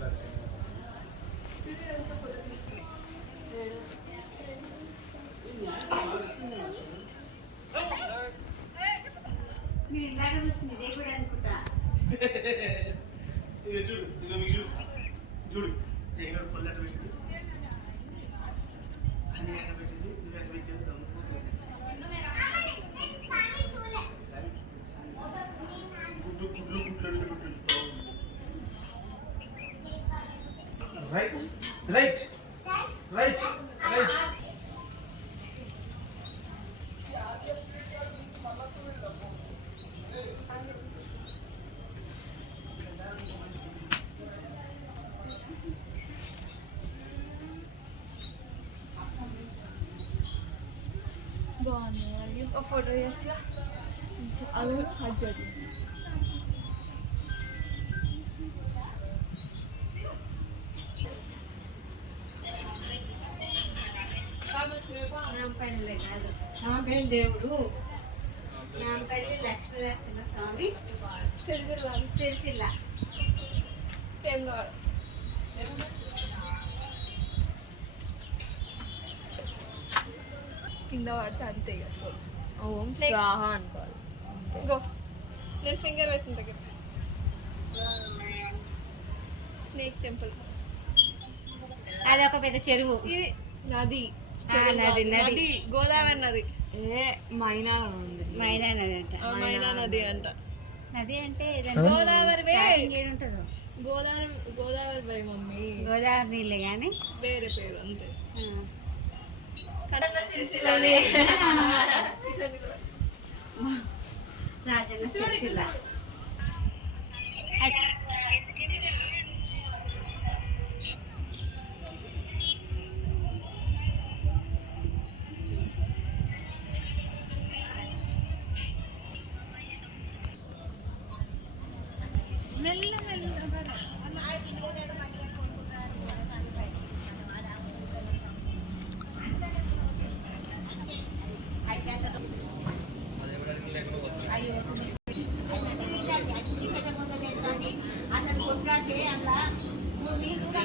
చూడు ఇక మీకు చూడు చూడు జగన్ పల్లెటూరు రైట్ రైట్ రైట్ రైట్ బాగుంది మరి ఒక ఫోటో చేయొచ్చుగా అది హజ్జది కాదు నాంపల్లి దేవుడు నాంపల్లి లక్ష్మీ నరసింహ స్వామి సిరిసిల్ల సిరిసిల్ల. టైంలో కింద పడితే అంతే ఓం స్వాహ అనుకోవాలి. గో నేను ఫింగర్ పెట్టిన దగ్గర స్నేక్ టెంపుల్ అదొక పెద్ద చెరువు. ఇది నది. నది. నది. నది గోదావరి నది. ఏ మైనా ఉంది మైనా నది అంట. ఆ, మైనా నది అంట. నది అంటే గోదావరి వే. ఉంటుందో గోదావరి గోదావరి పోయి మమ్మీ. గోదావరి నీళ్ళే కానీ వేరే పేరు అంతే. రాజన్న సిరిసిల్ల. అసలు కొట్లాడితే అలా నువ్వు నీ కూడా